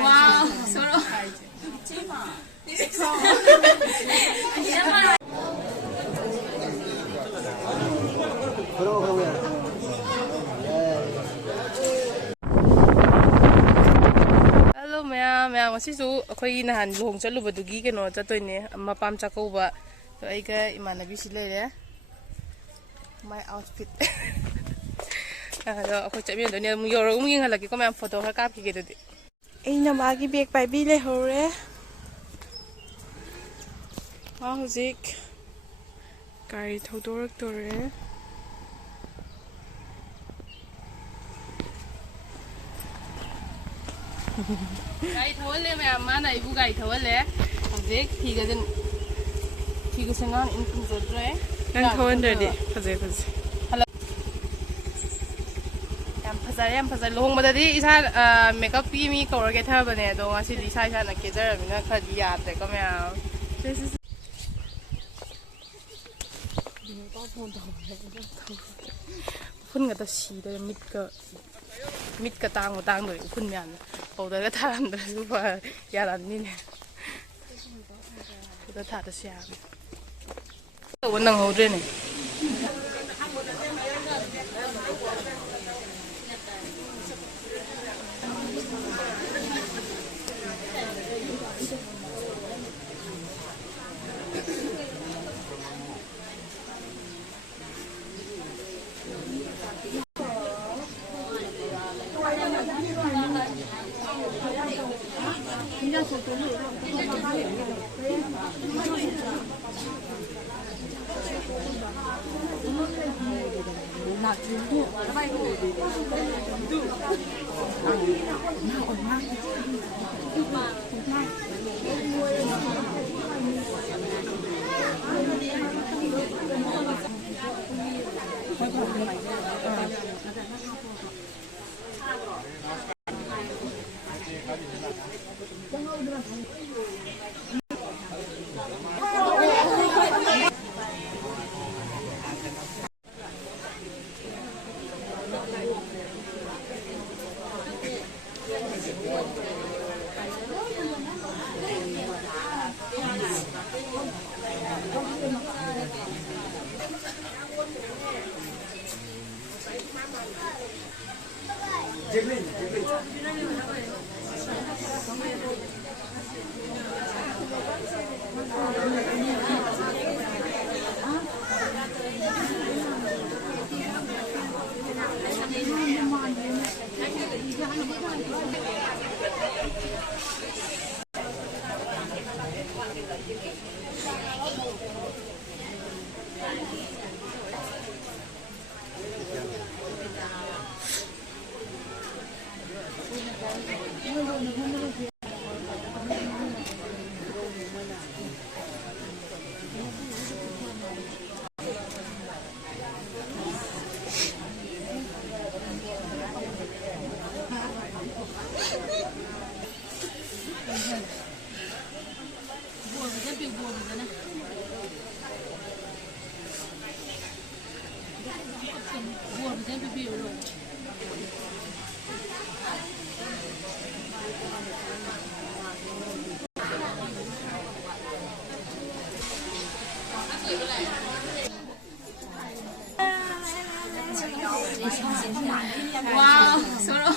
와우, 서로. Hello, ma'am. Sisu, ako'y nahan luhong sa lubadugi kano sa to ini Mapam Chakouba. So ay ka imanabi sila ya. My outfit. Ako chắc biết rồi nè, mua rồi cũng như là cái có mấy photo hay cáp kia được. Anh nằm ở cái bag bài bi này hồi đấy. Wow, zik. Cái thâu đồ rất đồ đấy. Cái thâu lên mà má này bu cái thâu lên. Zik thì cái sinh ngon in cũng rất đấy. Đang thâu lên đi, phải gì. Em phải giải lông mà đấy ý sao makeup pi mi cầu cái thơ bên này đâu mà chỉ lý sai là cái giờ mình nó khởi đi à để có mèo phun người ta xì đây mít cái tang rồi phun mèo cầu đấy cái thằng đấy super gia đình như này cái thằng đó xì vẫn đang hầu trên này Wow, Soro.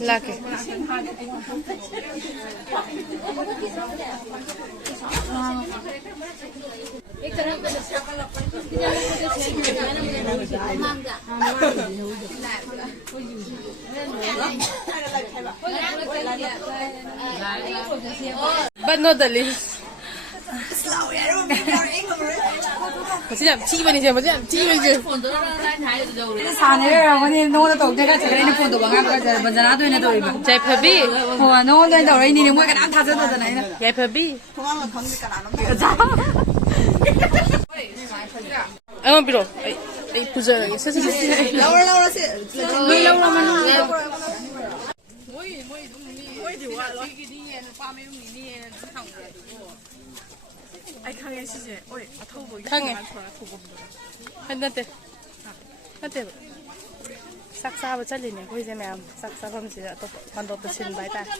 Laki. But not the least. Chị làm chi bên này mà chị làm chi bên này. Sáng nay là con nó đã tổ chức cái này phun tổ bằng cái giờ bây giờ nó tôi này tôi. Chạy phải bi. Nó đây đầu đây đi mua cái đám thắt rất là này. Chạy phải bi. Em biết rồi. Ấy bây giờ cái sự lâu rồi sẽ. Lâu mà nó. Mỗi thì qua rồi. Cái đi này pha mấy mình đi thằng rồi. ꯑꯩ ꯈꯪꯉꯦ ꯁꯤꯁꯦ ꯍꯣꯏ ꯑꯊꯧꯕꯒꯤ ꯈꯪꯉꯦ ꯅꯠꯇꯦ ꯅꯠꯇꯦꯕ ꯆꯥꯛ ꯆꯥꯕ ꯆꯠꯂꯤꯅꯦ ꯑꯩꯈꯣꯏꯁꯦ ꯃꯌꯥꯝ ꯆꯥꯛ ꯆꯥꯐꯝꯁꯤꯗ ꯑꯇꯣꯞꯄ ꯄꯥꯟꯗꯣꯞꯇ ꯁꯤꯟꯕ ꯍꯥꯏꯇꯥꯔꯦ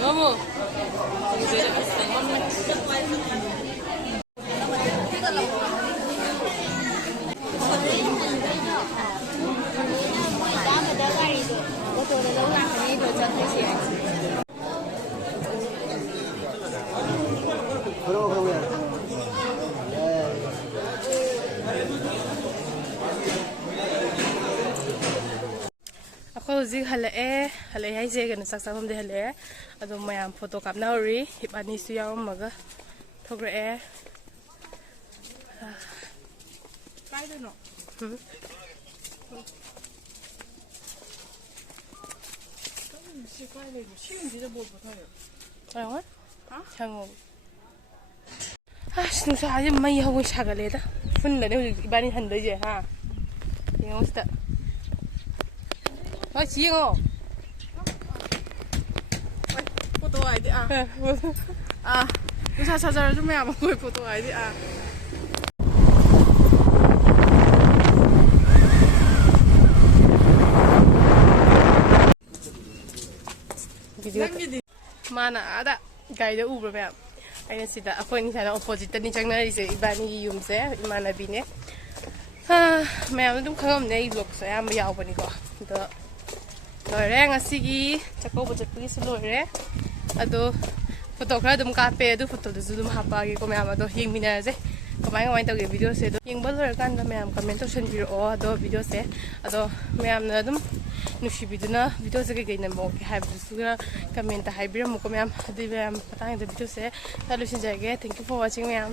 너무 ꯑꯩꯈꯣꯏ ꯍꯧꯖꯤꯛ ꯍꯜꯂꯛꯑꯦ ꯍꯥꯏꯁꯦ ꯀꯩꯅꯣ ꯆꯥꯛ ꯆꯥꯐꯝꯗꯤ ꯍꯜꯂꯛꯑꯦ ꯑꯗꯣ ꯃꯌꯥꯝ ꯐꯣꯇꯣ ꯀꯥꯞꯅꯍꯧꯔꯤ ꯏꯕꯥꯅꯤꯁꯨ ꯌꯥꯎꯔꯝꯃꯒ ꯊꯣꯛꯂꯛꯑꯦ ꯀꯥꯏꯗꯅꯣ ꯁꯤ ꯀꯥꯏ ꯂꯩꯕ ꯁꯤꯒꯨꯝꯕꯁꯤꯗ ꯕꯣꯜ ꯄꯣꯊꯥ요 ꯍꯪꯉꯣꯏ ꯍꯪꯉꯣ ꯑꯁ ꯅꯨꯡꯁꯥꯁꯦ ꯃꯩ ꯍꯧꯒꯩ ꯁꯥꯒꯠꯂꯦꯗ ꯐꯨꯟꯗꯅꯦ ꯍꯧꯖꯤꯛ ꯏꯕꯥꯅꯤ ꯍꯟꯗꯣꯏꯁꯦ ꯍꯥ ꯌꯦꯡꯉꯣ ꯁꯤꯗ ꯍꯣꯏ ꯁꯤ ꯌꯦꯡꯉꯣ ꯐꯣꯇꯣ ꯍꯥꯏꯗꯤ ꯅꯨꯡꯁꯥ ꯁꯥꯖꯔꯁꯨ ꯃꯌꯥꯝ ꯑꯩꯈꯣꯏ ꯐꯣꯇꯣ ꯍꯥꯏꯗꯤ ꯃꯥꯅ ꯑꯥꯗ ꯒꯥꯔꯤꯗ ꯎꯕ꯭ꯔꯥ ꯃꯌꯥꯝ ꯑꯩꯅ ꯁꯤꯗ ꯑꯩꯈꯣꯏꯅꯤ ꯁꯥꯏꯅ ꯑꯣꯄꯣꯖꯤꯠꯇꯅꯤ ꯆꯪꯅꯔꯤꯁꯦ ꯏꯕꯥꯅꯤꯒꯤ ꯌꯨꯝꯁꯦ ꯏꯃꯥꯟꯅꯕꯤꯅꯦ ꯃꯌꯥꯝꯅ ꯑꯗꯨꯝ ꯈꯪꯉꯝꯅꯦ ꯑꯩ ꯕ꯭ꯂꯣꯛꯁꯨ ꯑꯌꯥꯝꯕ ꯌꯥꯎꯕꯅꯤꯀꯣ ꯑꯗꯣ ꯂꯣꯏꯔꯦ ꯉꯁꯤꯒꯤ ꯆꯥꯛꯀꯧꯕ ꯆꯠꯄꯒꯤꯁꯨ ꯂꯣꯏꯔꯦ ꯑꯗꯣ ꯐꯣꯇꯣ ꯈꯔ ꯑꯗꯨꯝ ꯀꯥꯞꯄꯦ ꯑꯗꯨ ꯐꯣꯇꯣꯗꯨꯁꯨ ꯑꯗꯨꯝ ꯍꯥꯞꯄꯛꯑꯒꯦꯀꯣ ꯃꯌꯥꯝ ꯑꯗꯣ ꯌꯦꯡꯃꯤꯟꯅꯔꯁꯦ ꯀꯃꯥꯏ ꯇꯧꯒꯦ ꯚꯤꯗꯤꯑꯣꯁꯦ ꯑꯗꯣ ꯌꯦꯡꯕ ꯂꯣꯏꯔꯀꯥꯟꯗ ꯃꯌꯥꯝ ꯀꯃꯦꯟ ꯇꯧꯁꯟꯕꯤꯔꯛꯑꯣ ꯑꯗꯣ ꯚꯤꯗꯤꯑꯣꯁꯦ ꯑꯗꯣ ꯃꯌꯥꯝꯅ ꯑꯗꯨꯝ ꯅꯨꯡꯁꯤꯕꯤꯗꯨꯅ ꯚꯤꯗꯤꯑꯣꯁꯦ ꯀꯩꯀꯩ ꯅꯝꯃꯛꯑꯣꯒꯦ ꯍꯥꯏꯕꯗꯨꯁꯨ ꯈꯔ ꯀꯃꯦꯟꯇ ꯍꯥꯏꯕꯤꯔꯝꯃꯨꯀꯣ ꯃꯌꯥꯝ ꯑꯗꯨꯏ ꯃꯌꯥꯝ ꯃꯇꯥꯡꯗ ꯚꯤꯗꯤꯑꯣꯁꯦ ꯂꯣꯏꯁꯤꯟꯖꯔꯒꯦ ꯊꯦꯡꯛ ꯌꯨ ꯐꯣꯔ ꯋꯥꯆꯤꯡ ꯃꯌꯥꯝ